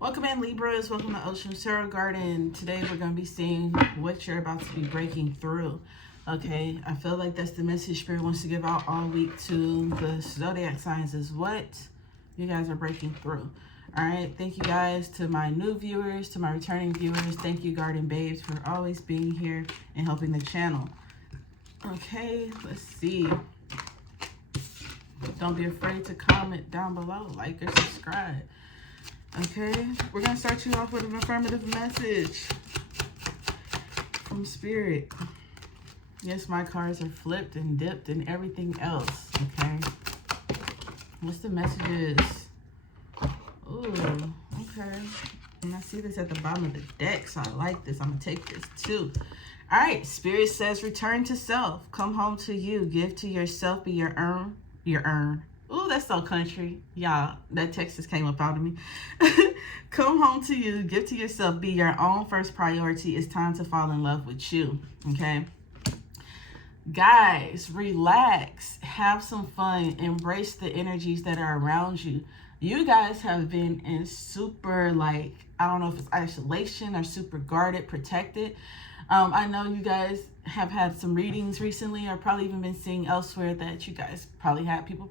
Welcome in, Libras. Welcome to Oshun Tarot Garden. Today we're going to be seeing what you're about to be breaking through. Okay, I feel like that's the message Spirit wants to give out all week to the zodiac signs, is what you guys are breaking through. All right, thank you guys to my new viewers, to my returning viewers. Thank you, Garden Babes, for always being here and helping the channel. Okay, let's see. Don't be afraid to comment down below, like or subscribe. Okay, we're going to start you off with an affirmative message from Spirit. Yes, my cards are flipped and dipped and everything else, okay? What's the messages? Ooh, okay. And I see this at the bottom of the deck, so I like this. I'm going to take this too. All right, Spirit says, return to self. Come home to you. Give to yourself. Be your earn. Your earn. Ooh, that's so country. Y'all, that Texas came up out of me. Come home to you. Give to yourself. Be your own first priority. It's time to fall in love with you. Okay? Guys, relax. Have some fun. Embrace the energies that are around you. You guys have been in super, like, I don't know if it's isolation or super guarded, protected. I know you guys have had some readings recently, or probably even been seeing elsewhere that you guys probably had people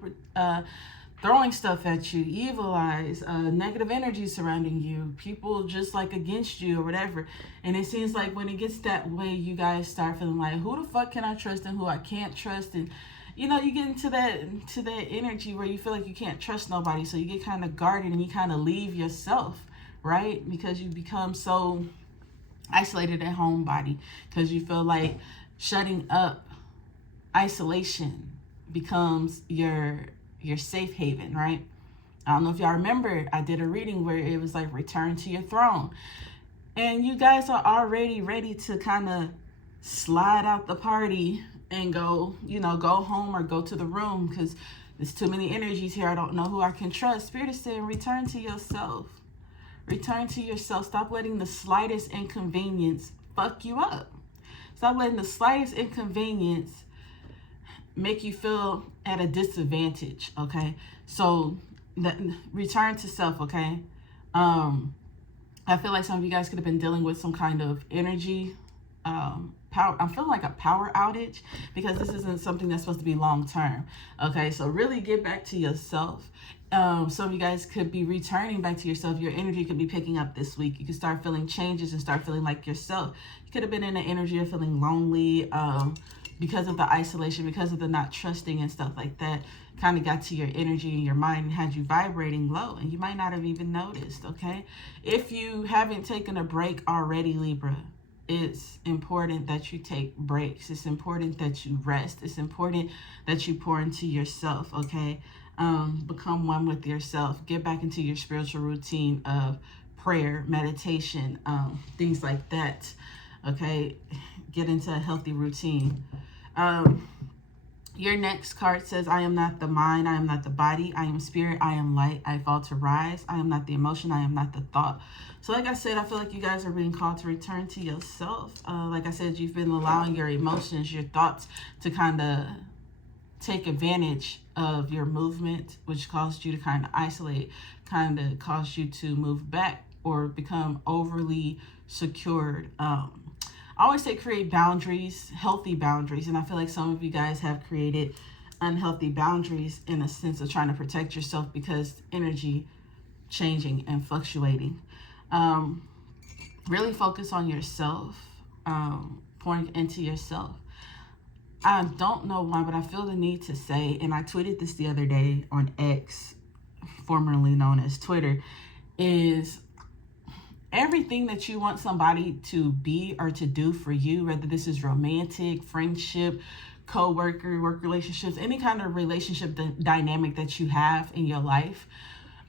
throwing stuff at you, evil eyes, negative energy surrounding you, people just like against you or whatever. And it seems like when it gets that way, you guys start feeling like, who the fuck can I trust and who I can't trust? And you know, you get into that energy where you feel like you can't trust nobody, so you get kind of guarded and you kind of leave yourself, right? Because you become so isolated at home body, because you feel like shutting up, isolation becomes your safe haven, right? I don't know if y'all remember, I did a reading where it was like return to your throne, and you guys are already ready to kind of slide out the party and go, you know, go home or go to the room because there's too many energies here. I don't know who I can trust. Spirit is saying return to yourself. Return to yourself. Stop letting the slightest inconvenience fuck you up. Stop letting the slightest inconvenience make you feel at a disadvantage, okay? So return to self, okay? I feel like some of you guys could have been dealing with some kind of energy power. I'm feeling like a power outage because this isn't something that's supposed to be long term, okay? So really get back to yourself. Some of you guys could be returning back to yourself. Your energy could be picking up this week. You could start feeling changes and start feeling like yourself. You could have been in the energy of feeling lonely because of the isolation, because of the not trusting and stuff like that. Kind of got to your energy and your mind and had you vibrating low, and you might not have even noticed, okay? If you haven't taken a break already, Libra, it's important that you take breaks. It's important that you rest. It's important that you pour into yourself, okay? Become one with yourself. Get back into your spiritual routine of prayer, meditation, things like that, okay? Get into a healthy routine. Your next card says, I am not the mind, I am not the body, I am spirit, I am light, I fall to rise, I am not the emotion, I am not the thought. So like I said, I feel like you guys are being called to return to yourself. Like I said, you've been allowing your emotions, your thoughts to kind of take advantage of your movement, which caused you to kind of isolate, kind of caused you to move back or become overly secured. I always say create boundaries, healthy boundaries. And I feel like some of you guys have created unhealthy boundaries in a sense of trying to protect yourself because energy changing and fluctuating. Really focus on yourself, pouring into yourself. I don't know why, but I feel the need to say, and I tweeted this the other day on X, formerly known as Twitter, is everything that you want somebody to be or to do for you, whether this is romantic, friendship, co-worker, work relationships, any kind of relationship dynamic that you have in your life,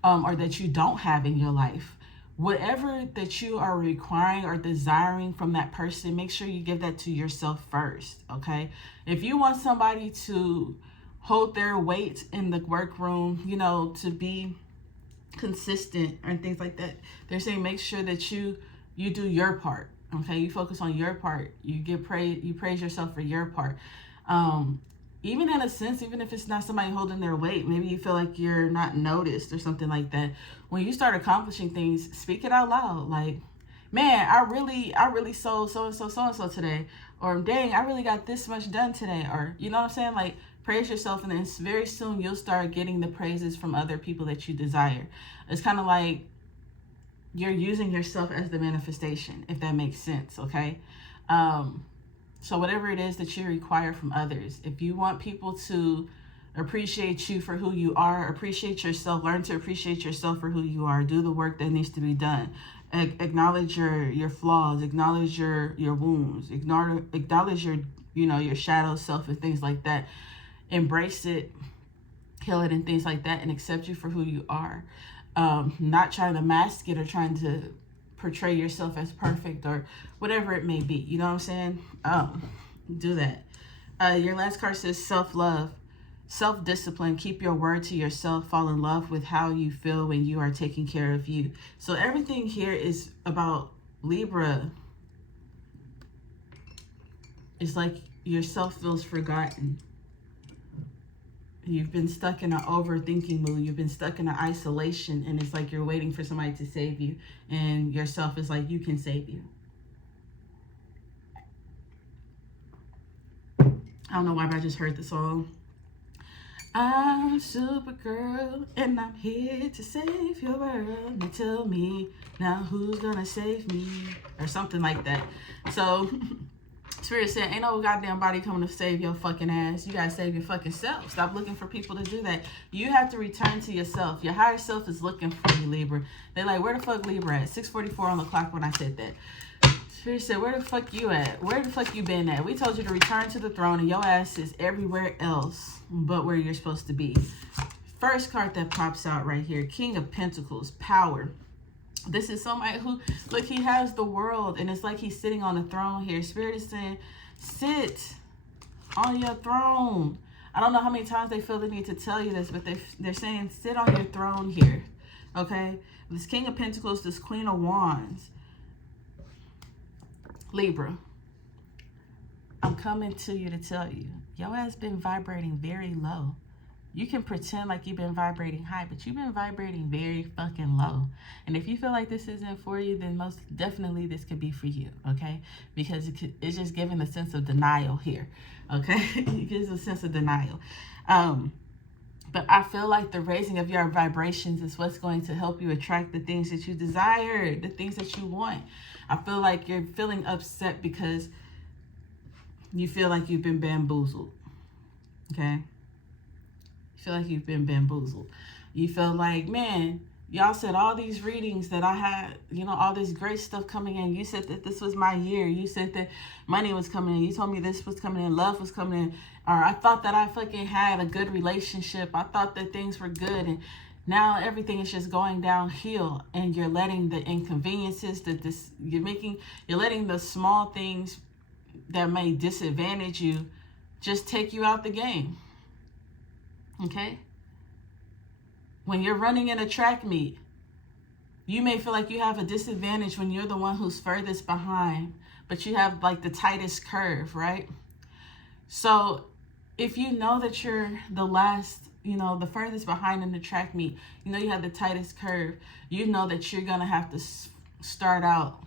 or that you don't have in your life, whatever that you are requiring or desiring from that person, make sure you give that to yourself first, okay? If you want somebody to hold their weight in the workroom, you know, to be consistent and things like that, they're saying make sure that you do your part, okay? You focus on your part. You praise yourself for your part. even in a sense, even if it's not somebody holding their weight, maybe you feel like you're not noticed or something like that. When you start accomplishing things, speak it out loud. Like, man, I really sold so and so today. Or dang, I really got this much done today. Or, you know what I'm saying? Like, praise yourself, and then very soon you'll start getting the praises from other people that you desire. It's kind of like you're using yourself as the manifestation, if that makes sense, okay? So whatever it is that you require from others, if you want people to appreciate you for who you are, appreciate yourself, learn to appreciate yourself for who you are, do the work that needs to be done. Acknowledge your flaws, acknowledge your wounds, acknowledge your, you know, your shadow self and things like that. Embrace it, heal it and things like that, and accept you for who you are. Not trying to mask it or trying to portray yourself as perfect or whatever it may be. You know what I'm saying? Do that. Your last card says self-love, self-discipline. Keep your word to yourself. Fall in love with how you feel when you are taking care of you. So everything here is about Libra. It's like yourself feels forgotten. You've been stuck in an overthinking mood. You've been stuck in an isolation, and it's like you're waiting for somebody to save you, and yourself is like, you can save you. I don't know why, but I just heard the song. I'm Supergirl, and I'm here to save your world. Now tell me, now who's gonna save me? Or something like that. So Spirit said, ain't no goddamn body coming to save your fucking ass. You gotta save your fucking self. Stop looking for people to do that. You have to return to yourself. Your higher self is looking for you, Libra. They're like, where the fuck Libra at? 6:44 on the clock when I said that. Spirit said, where the fuck you at? Where the fuck you been at? We told you to return to the throne, and your ass is everywhere else but where you're supposed to be. First card that pops out right here, King of Pentacles, power. This is somebody who, look, he has the world, and it's like he's sitting on a throne here. Spirit is saying, sit on your throne. I don't know how many times they feel the need to tell you this, but they're saying, sit on your throne here, okay? This King of Pentacles, this Queen of Wands. Libra, I'm coming to you to tell you, your ass been vibrating very low. You can pretend like you've been vibrating high, but you've been vibrating very fucking low. And if you feel like this isn't for you, then most definitely this could be for you, okay? Because it's just giving a sense of denial here, okay? It gives a sense of denial. But I feel like the raising of your vibrations is what's going to help you attract the things that you desire, the things that you want. I feel like you're feeling upset because you feel like you've been bamboozled, okay? You feel like you've been bamboozled. You feel like, man, y'all said all these readings that I had, you know, all this great stuff coming in. You said that this was my year. You said that money was coming in. You told me this was coming in, love was coming in. Or I thought that I fucking had a good relationship. I thought that things were good. And now everything is just going downhill, and you're letting the inconveniences you're letting the small things that may disadvantage you just take you out the game. Okay? When you're running in a track meet, you may feel like you have a disadvantage when you're the one who's furthest behind, but you have like the tightest curve, right? So if you know that you're the last, you know, the furthest behind in the track meet, you know you have the tightest curve, you know that you're going to have to start out,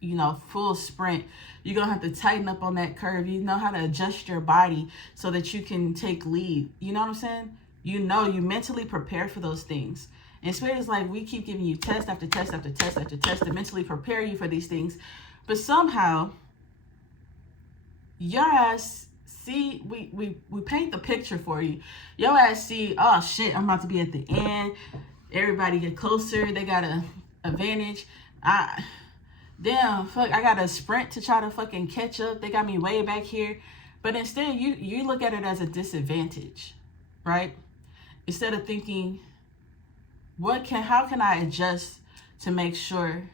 you know, full sprint. You're going to have to tighten up on that curve. You know how to adjust your body so that you can take lead. You know what I'm saying? You know, you mentally prepare for those things. And Spirit is like, we keep giving you test after test after test after test to mentally prepare you for these things. But somehow, your ass, see, we paint the picture for you. Your ass see, oh shit, I'm about to be at the end. Everybody get closer. They got an advantage. Damn, fuck, I got to sprint to try to fucking catch up. They got me way back here. But instead, you look at it as a disadvantage, right? Instead of thinking, how can I adjust to make sure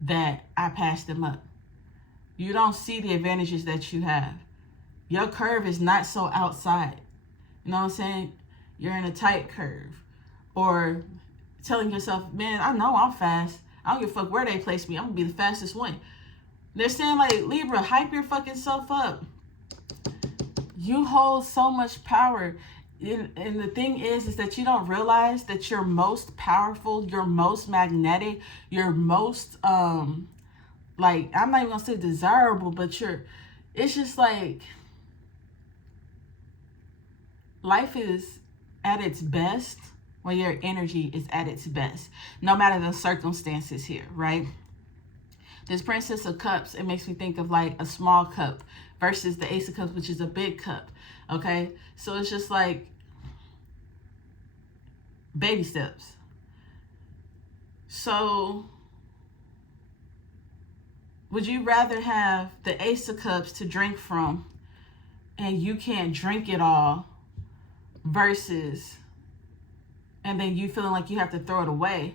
that I pass them up? You don't see the advantages that you have. Your curve is not so outside. You know what I'm saying? You're in a tight curve. Or telling yourself, man, I know I'm fast. I don't give a fuck where they place me. I'm going to be the fastest one. They're saying, like, Libra, hype your fucking self up. You hold so much power. And the thing is that you don't realize that you're most powerful, you're most magnetic, you're most, like, I'm not even gonna say desirable, but it's just like, life is at its best when your energy is at its best, no matter the circumstances here, right? This Princess of Cups, it makes me think of like a small cup versus the Ace of Cups, which is a big cup, okay? So it's just like baby steps. So would you rather have the Ace of Cups to drink from and you can't drink it all versus, and then you feeling like you have to throw it away,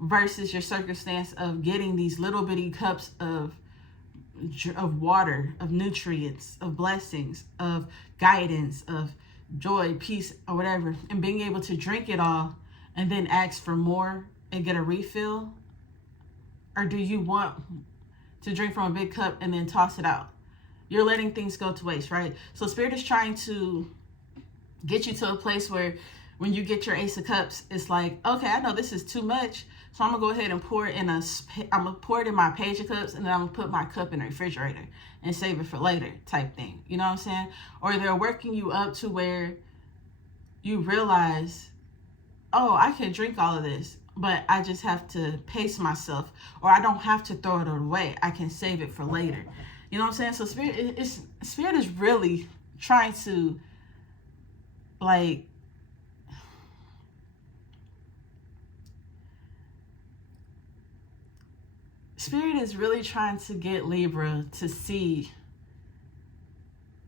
versus your circumstance of getting these little bitty cups of water, of nutrients, of blessings, of guidance, of joy, peace, or whatever, and being able to drink it all and then ask for more and get a refill? Or do you want to drink from a big cup and then toss it out? You're letting things go to waste, right? So Spirit is trying to get you to a place where when you get your Ace of Cups, it's like, okay, I know this is too much, so I'm gonna go ahead and pour it in I'm gonna pour it in my Page of Cups, and then I'm gonna put my cup in the refrigerator and save it for later, type thing. You know what I'm saying? Or they're working you up to where you realize, oh, I can drink all of this, but I just have to pace myself, or I don't have to throw it away. I can save it for later. You know what I'm saying? So Spirit is really trying to, like, Spirit is really trying to get Libra to see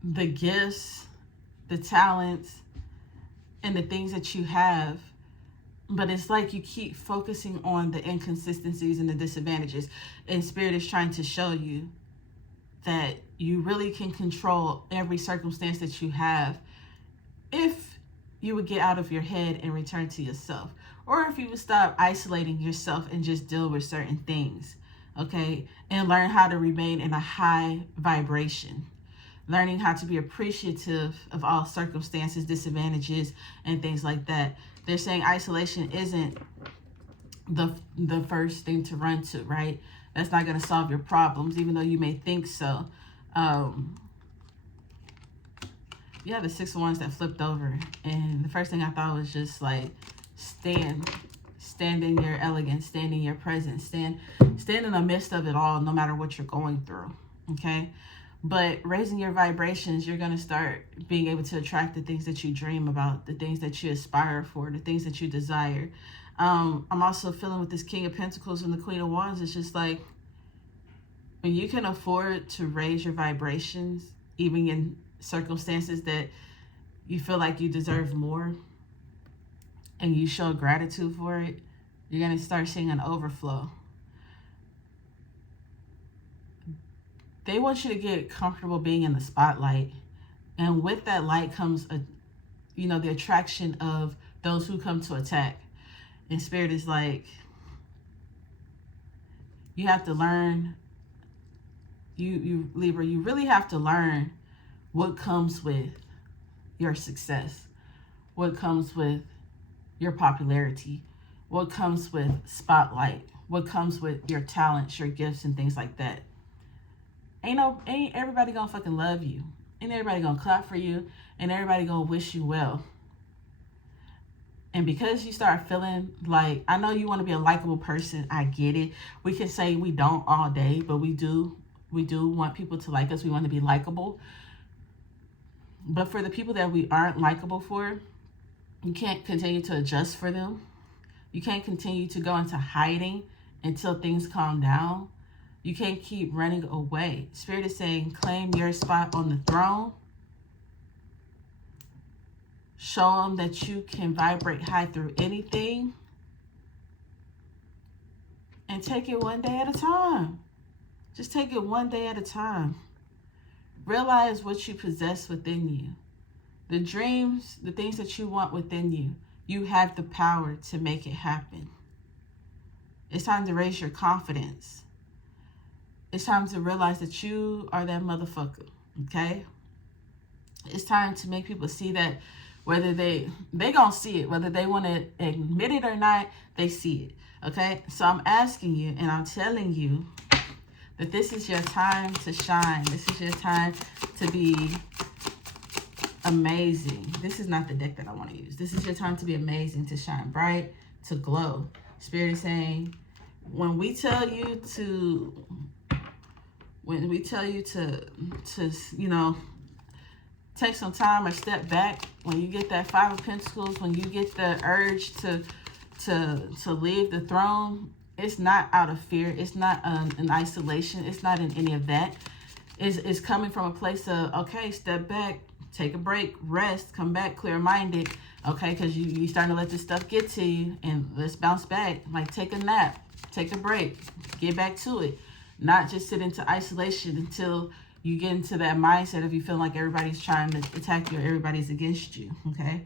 the gifts, the talents, and the things that you have. But it's like you keep focusing on the inconsistencies and the disadvantages. And Spirit is trying to show you that you really can control every circumstance that you have if you would get out of your head and return to yourself. Or if you would stop isolating yourself and just deal with certain things. Okay, and learn how to remain in a high vibration. Learning how to be appreciative of all circumstances, disadvantages, and things like that. They're saying isolation isn't the first thing to run to, right? That's not going to solve your problems, even though you may think so. Yeah, the Six of Wands that flipped over. And the first thing I thought was just like, stand in your elegance, stand in your presence, stand in the midst of it all, no matter what you're going through, okay? But raising your vibrations, you're going to start being able to attract the things that you dream about, the things that you aspire for, the things that you desire. I'm also feeling with this King of Pentacles and the Queen of Wands, it's just like, when you can afford to raise your vibrations, even in circumstances that you feel like you deserve more, and you show gratitude for it, you're going to start seeing an overflow. They want you to get comfortable being in the spotlight. And with that light comes, the attraction of those who come to attack. And Spirit is like, you have to learn, you Libra, you really have to learn what comes with your success, what comes with your popularity, what comes with spotlight, what comes with your talents, your gifts, and things like that. Ain't everybody gonna fucking love you. Ain't everybody gonna clap for you, and everybody gonna wish you well. And because you start feeling like, I know you want to be a likable person, I get it. We can say we don't all day, but we do want people to like us. We want to be likable. But for the people that we aren't likable for, you can't continue to adjust for them. You can't continue to go into hiding until things calm down. You can't keep running away. Spirit is saying, claim your spot on the throne. Show them that you can vibrate high through anything. And take it one day at a time. Just take it one day at a time. Realize what you possess within you. The dreams, the things that you want within you, you have the power to make it happen. It's time to raise your confidence. It's time to realize that you are that motherfucker, okay? It's time to make people see that, whether they gonna see it, whether they want to admit it or not, they see it. Okay, so I'm asking you and I'm telling you that this is your time to shine. This is your time to be amazing. This is not the deck that I want to use. This is your time to be amazing, to shine bright, to glow. Spirit is saying, when we tell you to you know, take some time or step back, when you get that Five of Pentacles, when you get the urge to leave the throne, it's not out of fear. It's not in isolation. It's not in any of that. It's coming from a place of, okay, step back, take a break, rest, come back clear-minded, okay, because you starting to let this stuff get to you, and let's bounce back. Like, take a nap, take a break, get back to it. Not just sit into isolation until you get into that mindset of you feeling like everybody's trying to attack you or everybody's against you, okay?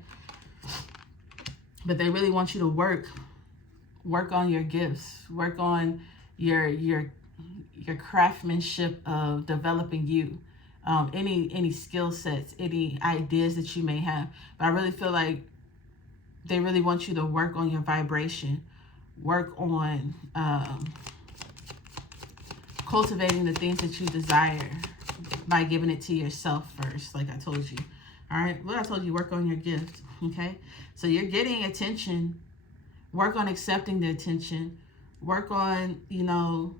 But they really want you to work on your gifts, work on your craftsmanship of developing you, any skill sets, any ideas that you may have. But I really feel like they really want you to work on your vibration, work on cultivating the things that you desire by giving it to yourself first, like I told you. All right, well, I told you, work on your gift, okay? So you're getting attention. Work on accepting the attention. Work on, you know,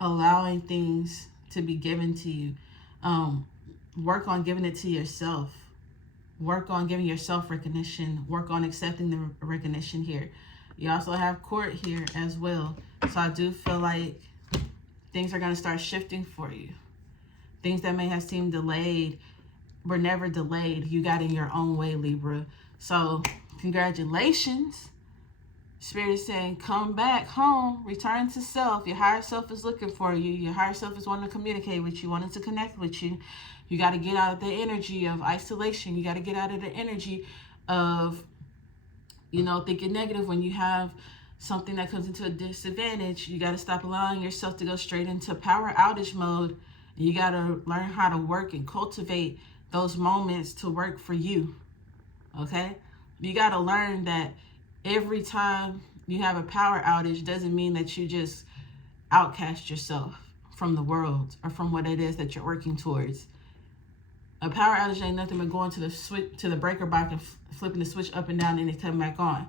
allowing things to be given to you. Work on giving it to yourself. Work on giving yourself recognition. Work on accepting the recognition here. You also have Court here as well. So I do feel like things are going to start shifting for you. Things that may have seemed delayed were never delayed. You got in your own way, Libra. So congratulations. Spirit is saying, come back home, return to self. Your higher self is looking for you. Your higher self is wanting to communicate with you, wanting to connect with you. You got to get out of the energy of isolation. You got to get out of the energy of, you know, thinking negative when you have something that comes into a disadvantage. You got to stop allowing yourself to go straight into power outage mode. You got to learn how to work and cultivate those moments to work for you. Okay? You got to learn that every time you have a power outage doesn't mean that you just outcast yourself from the world or from what it is that you're working towards. A power outage ain't nothing but going to the switch, to the breaker box, and flipping the switch up and down and it coming back on.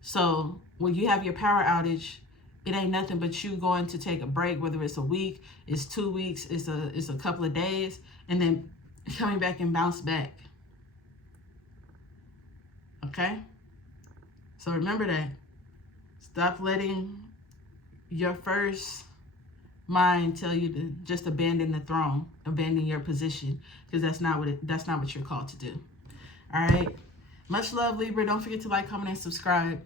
So when you have your power outage, it ain't nothing but you going to take a break, whether it's a week, it's 2 weeks, it's a couple of days, and then coming back and bounce back. Okay? So remember that. Stop letting your first mind tell you to just abandon the throne, abandon your position, because that's not what you're called to do. All right? Much love, Libra. Don't forget to like, comment, and subscribe.